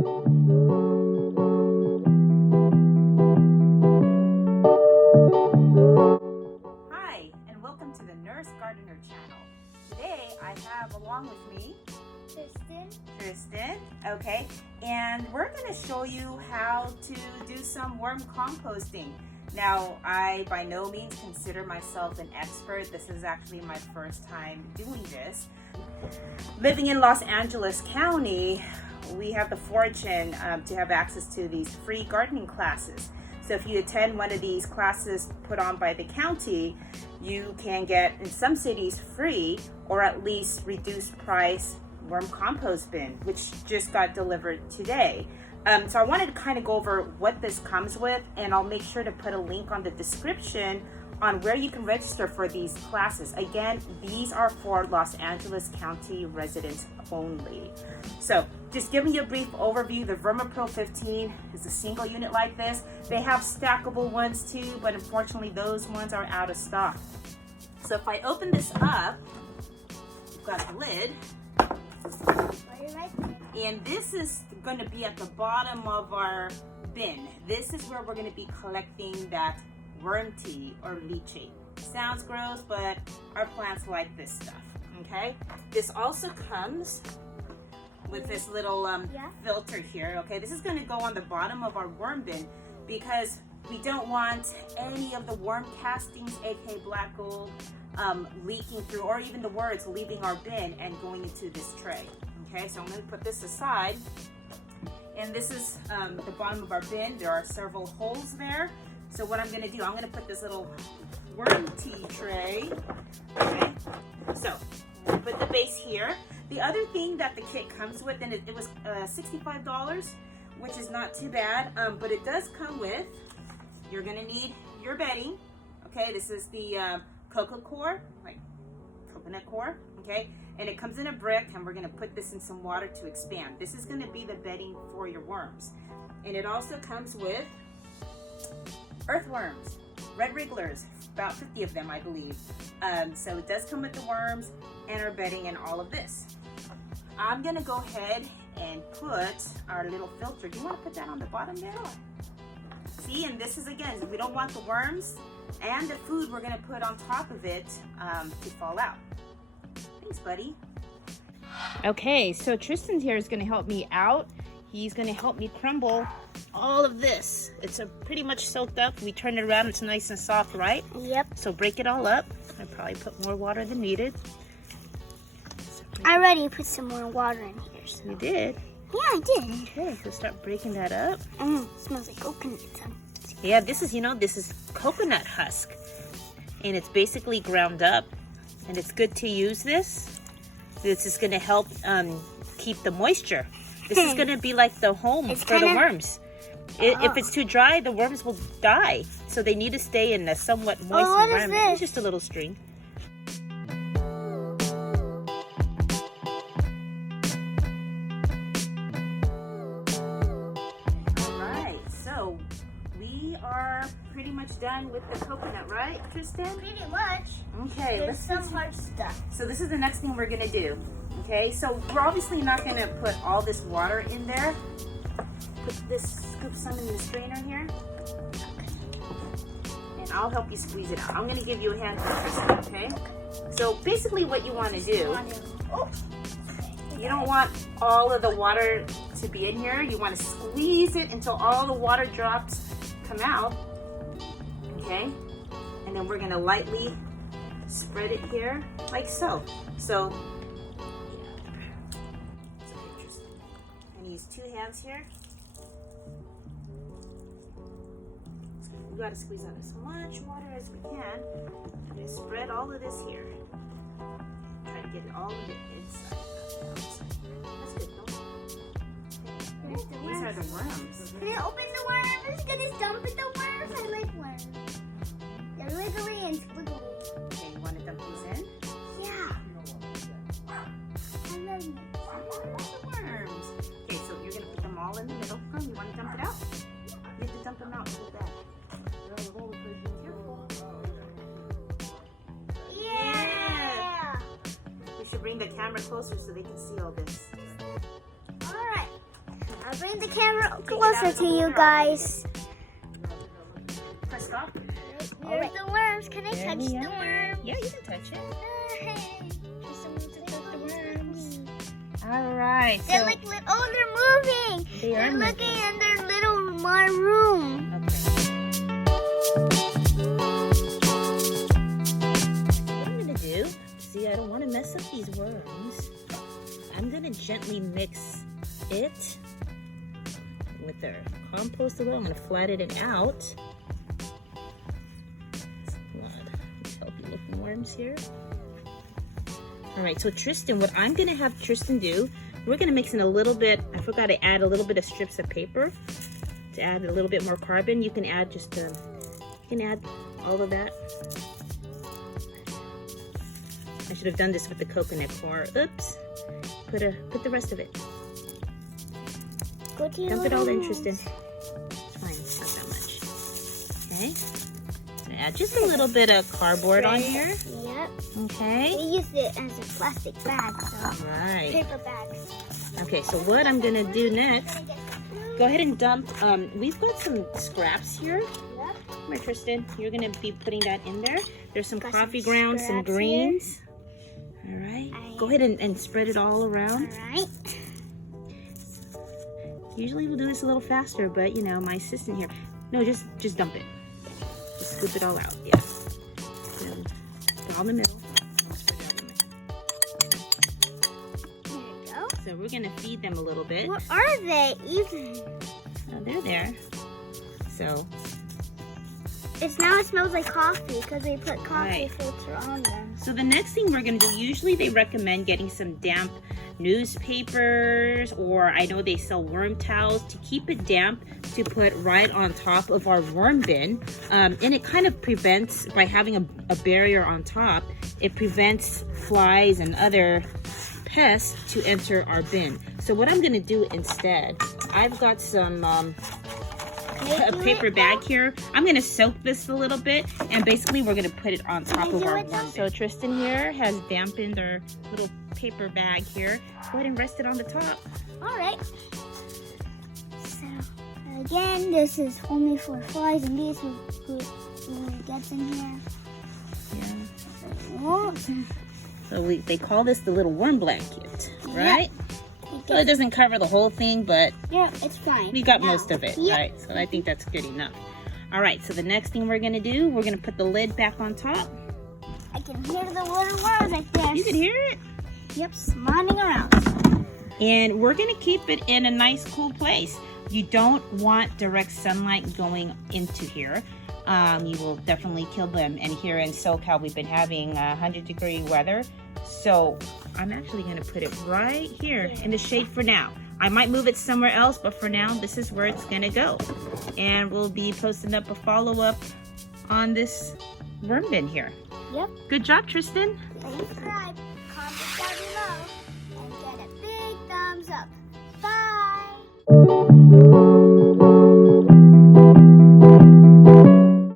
Hi, and welcome to the Nurse Gardener channel. Today I have along with me Tristan, okay, and we're going to show you how to do some worm composting. Now, I by no means consider myself an expert. This is actually my first time doing this. Living in Los Angeles County, we have the fortune to have access to these free gardening classes. So if you attend one of these classes put on by the county, you can get, in some cities, free or at least reduced price worm compost bin, which just got delivered today. So I wanted to kind of go over what this comes with, and I'll make sure to put a link on the description on where you can register for these classes. Again, these are for Los Angeles County residents only. So just giving you a brief overview, the VermiPro 15 is a single unit like this. They have stackable ones too, but unfortunately those ones are out of stock. So if I open this up, we've got the lid. And this is going to be at the bottom of our bin. This is where we're going to be collecting that worm tea or leachate. Sounds gross, but our plants like this stuff, okay? This also comes with this little filter here, okay? This is going to go on the bottom of our worm bin because we don't want any of the worm castings, aka black gold, leaking through, or even the words leaving our bin and going into this tray. Okay, so I'm going to put this aside, and this is the bottom of our bin. There are several holes there. So what I'm going to do, I'm going to put this little worm tea tray. Okay, so I'm going to put the base here. The other thing that the kit comes with, and it was $65, which is not too bad, but it does come with, you're going to need your bedding. Okay, this is the coconut coir, like coconut coir, okay, and it comes in a brick, and we're going to put this in some water to expand. This is going to be the bedding for your worms. And it also comes with earthworms, red wrigglers, about 50 of them I believe. So it does come with the worms and our bedding and all of this. I'm going to go ahead and put our little filter. Do you want to put that on the bottom there? See, and this is, again, we don't want the worms and the food we're going to put on top of it to fall out. Thanks, buddy. Okay, so Tristan's here is going to help me out. He's going to help me crumble all of this. It's pretty much soaked up. We turn it around, it's nice and soft, right? Yep. So break it all up. I probably put more water than needed. I already put some more water in here. So. You did? Yeah, I did. Okay, so start breaking that up. Smells like coconut. Yeah, this is, this is coconut husk, and it's basically ground up, and it's good to use this. This is going to help keep the moisture. This is going to be like the home for the worms. If it's too dry, the worms will die, so they need to stay in a somewhat moist environment. It's just a little string. We are pretty much done with the coconut, right, Tristan? Pretty much. Okay, There's some hard stuff. So this is the next thing we're gonna do. Okay, so we're obviously not gonna put all this water in there. Scoop some in the strainer here. And I'll help you squeeze it out. I'm gonna give you a hand, Tristan, okay? So basically what you wanna do, you don't want all of the water to be in here. You wanna squeeze it until all the water drops come out, okay? And then we're gonna lightly spread it here like so. So, and use two hands here. So we gotta squeeze out as much water as we can. And spread all of this here. Try to get it all of it inside. That's good, no? These are the worms. Can I open the worms? I'm gonna dump in the worms. I like worms. They're wiggly and squiggly. Okay, you want to dump these in? Yeah. I love them. The worms. Okay, so you're gonna put them all in the middle. You want to dump it out? You have to dump them out so bad. Yeah. We should bring the camera closer so they can see all this. All right. I'll bring the camera closer to you guys. Press stop. There's the worms. Can I touch the worms? Yeah, you can touch it. Just someone to touch the worms. All right. They're like, oh, they're moving. They're looking in their little room. Okay. What I'm gonna do, see, I don't want to mess up these worms. I'm gonna gently mix it with the compost a little. I'm gonna flatten it out. Healthy looking worms here. All right, so Tristan, what I'm gonna have Tristan do, we're gonna mix in a little bit, I forgot to add a little bit of strips of paper to add a little bit more carbon. You can add just, you can add all of that. I should have done this with the coconut coir. Oops. Put the rest of it. Go to your Dump it all in, Tristan. It's fine, it's not that much. Okay. Add just a little bit of cardboard on here. Yep. Okay. We used it as a plastic bag, so. Right. Paper bag. Okay, so what I'm gonna do next, go ahead and dump, we've got some scraps here. Yep. Come here, Tristan. You're gonna be putting that in there. There's some Got coffee some grounds, some scraps greens. All right. Go ahead and spread it all around. All right. Usually we'll do this a little faster, but you know, my assistant here. No, just dump it. Just scoop it all out. Yeah. Put all in the middle. There you go. So we're gonna feed them a little bit. What are they even? Oh, they're there. So Now it smells like coffee because we put coffee Right. filter on them. So the next thing we're gonna do, usually they recommend getting some damp newspapers, or I know they sell worm towels to keep it damp to put right on top of our worm bin. And it kind of prevents, by having a barrier on top, it prevents flies and other pests to enter our bin. So what I'm gonna do instead, I've got some a paper bag here. I'm gonna soak this a little bit, and basically we're gonna put it on top of our worm bin. So Tristan here has dampened our little paper bag here. Go ahead and rest it on the top. All right. So again, this is only for flies and bees who gets in here. Yeah. So they call this the little worm blanket, right? So it doesn't cover the whole thing, but yeah, it's fine. we got most of it, Yep. right? So I think that's good enough. All right, so the next thing we're gonna do, we're gonna put the lid back on top. I can hear the little worms like this. You can hear it? Yep, running around. And we're gonna keep it in a nice cool place. You don't want direct sunlight going into here. You will definitely kill them. And here in SoCal, we've been having 100-degree weather. So I'm actually gonna put it right here in the shade for now. I might move it somewhere else, but for now, this is where it's gonna go. And we'll be posting up a follow-up on this worm bin here. Yep. Good job, Tristan. Subscribe, comment down below, and get a big thumbs up. Bye.